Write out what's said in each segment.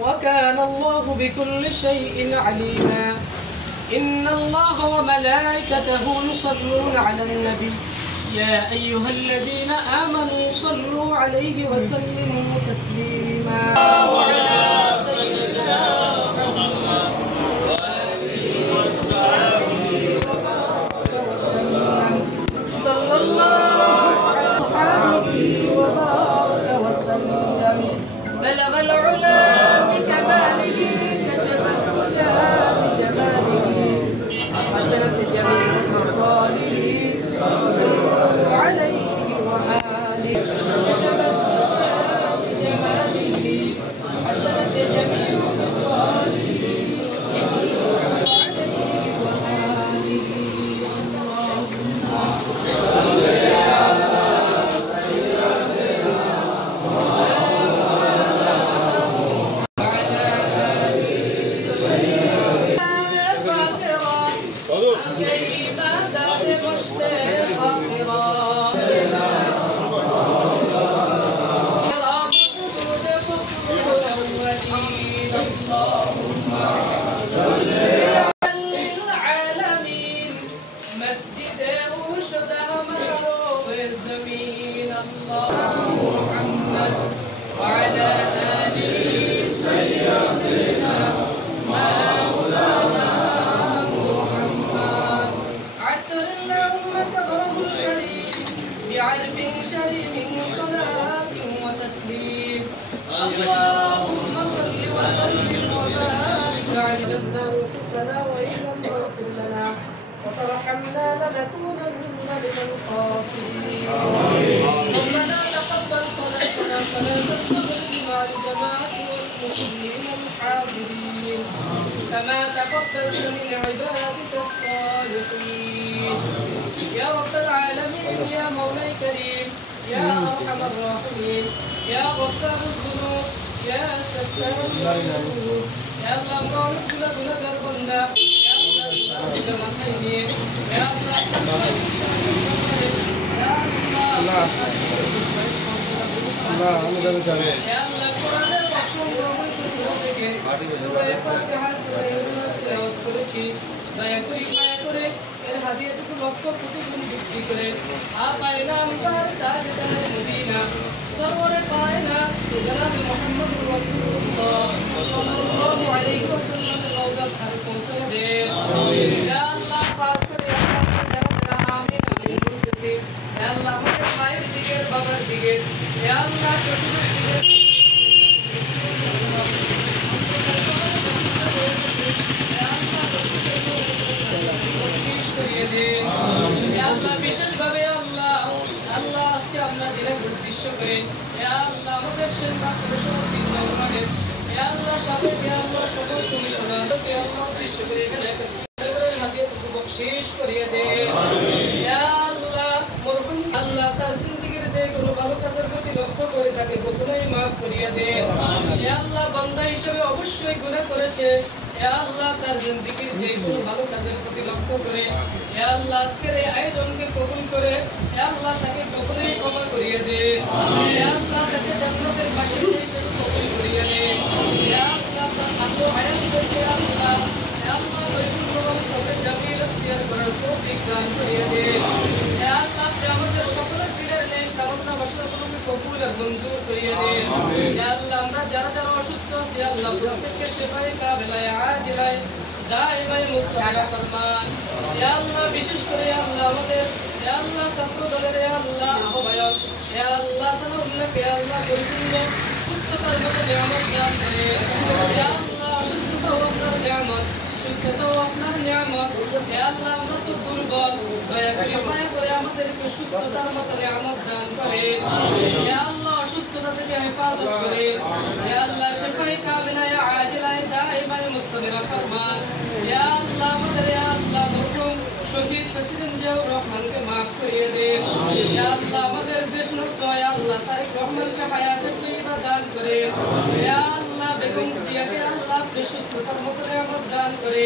وكان الله بكل شيء عليما. إن الله وملائكته يصلون على النبي يا أيها الذين آمنوا صلوا عليه وسلموا تسليما. وعلى سيدنا محمد وآله وصحبه وبارك وسلم. صلى الله على أصحابه وبارك وسلم. بلغ العلا بكماله كشف الهدى بجماله حسنت جميع خصاله صلى الله عليه وآله. كشف الهدى بجماله حسنت جميع خصاله صلى الله عليه وآله. اللهم صل على اللهم صل وسلم وبارك على انفسنا وان لم تغفر لنا وترحمنا لنكونن من الخاسرين. ربنا تقبل صلاتنا فلا تستغفر مع الجماعه والمسلمين الحاضرين كما تقبلت من عبادك الصالحين يا رب العالمين. يا مولاي كريم يا ارحم الراحمين يا غفار الذنوب يا ستار الذنوب يا الله مولى كل دربنا يا الله كل مكانين يا الله يا الله قرآن بخشون قومي كسرتك سورة فاتحة سورة يونس تلاوت করেছি দয়া করে মায়া করে এর হাদিয়াটুকু লক্ষ কোটি গুণ বৃদ্ধি করে আপায়না আমদার তাজদার মদিনা সরওয়ারে পায়না জনাব মুহাম্মদ রাসূলুল্লাহ সাল্লাল্লাহু আলাইহি ওয়াসাল্লাম রওজা পাক পৌঁছে দে। ইয়া আল্লাহ পাক করে আমরা আমিন আমিন বলতেছি। ইয়া আল্লাহ আমাদের মায়ের দিকে বাবার দিকে ইয়া আল্লাহ শ্বশুরের দিকে বিশেষভাবে আল্লাহ আল্লাহ আজকে আমরা দিনে উদ্দেশ্য করে আল্লাহ আমাদের সেবা করে সমাজের আল্লাহ সাথে আল্লাহ সকল কমিশনার আল্লাহ উদ্দেশ্য করে এখানে হাতে বকশিশ করিয়ে দে। আল্লাহ মরহুম আল্লাহ তার জিন্দেগির যে কোনো ভালো কাজের প্রতি লক্ষ্য করে তাকে কখনোই মাফ করিয়ে দে। আল্লাহ বান্দা হিসেবে অবশ্যই গুনাহ করেছে আল্লাহ তার জিন্দেগির যে কোনো ভালো কাজের প্রতি লক্ষ্য করে আল্লাহ আজকের এই আয়োজনকে কবুল করে আল্লাহ তাকে কখনোই ক্ষমা করিয়ে দে। আল্লাহ তাকে জান্নাতের বাসিন্দা হিসেবে কবুল করিয়ে দে। আল্লাহ তার এত আয়াত করছে আল্লাহ আল্লাহ রসুল সবে জামিল ইখতিয়ার করার তৌফিক দান করিয়ে দে। আল্লাহ আমাদের সকলের দিলের নেক কামনা বাসনাগুলোকে কবুল আর মঞ্জুর করিয়ে দে। আল্লাহ আমরা যারা যারা অসুস্থ আছি আল্লাহ প্রত্যেককে শিফায়ে কামিলায়ে আজিলায়ে দাইমায়ে মুস্তাজা ফরমান। ইয়া আল্লাহ বিশেষ করে আল্লাহ আমাদের ইয়া আল্লাহ ছাত্র দলের ইয়া আল্লাহ আহ্বায়ক ইয়া আল্লাহ সানাউল্লাহকে আল্লাহ পরিপূর্ণ সুস্থতার মধ্যে নিয়ামত দান করে। ইয়া আল্লাহ অসুস্থতাও আপনার নিয়ামত সুস্থতাও আপনার নিয়ামত। ইয়া আল্লাহ আমরা তো দুর্বল দয়া করে মায়া করে আমাদেরকে সুস্থতার মতো নিয়ামত দান করে। ইয়া আল্লাহ অসুস্থতা থেকে হেফাজত করে। ইয়া আল্লাহ শিফায়ে কামিলায়ে আজিলায়ে দাইমায়ে মুস্তামিরা ফরমান। ইয়া আল্লাহ আমাদের ইয়া আল্লাহ মরহুম শহীদ প্রেসিডেন্ট জিয়াউর রহমানকে মাফ করিয়ে দেন। ইয়া আল্লাহ আমাদের দেশরত্ন ইয়া আল্লাহ তারেক রহমানকে হায়াতে তয়্যিবা দান করে। ইয়া আল্লাহ বেগম জিয়াকে আল্লাহ সুস্থতার মতো নিয়ামত দান করে।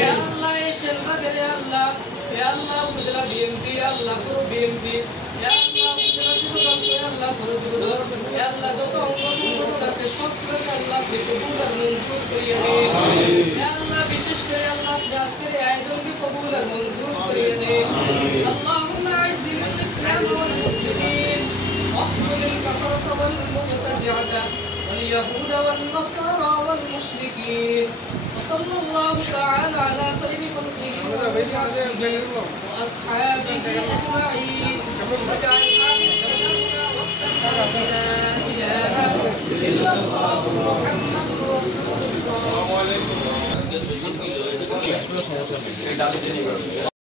ইয়া আল্লাহ এই সেনবাগের ইয়া আল্লাহ উপজেলা বিএনপি আল্লাহ পুরো বিএনপি আল্লাহ উপজেলা যুবদল আল্লাহ পুরো যুবদল আল্লাহ যত অঙ্গ সংগঠন আছে সব আপনি কবুল আর মঞ্জুর করিয়ে দেন ইয়া আল্লাহ বিশেষ করে আল্লাহ আজকের আয়োজনকে কবুল আর মঞ্জুর করিয়ে দেন আল্লাহুম্মা আইজিল ইসলাম ওয়াল মুসলিমিন واخذل الكفرة والمبتدعة واليهود والنصارى والمشركين وصلى الله تعالى على خير خلقه وأصحابه أجمعين واجعل آخر كلامنا وقتا لا إله إلا الله محمد رسول الله.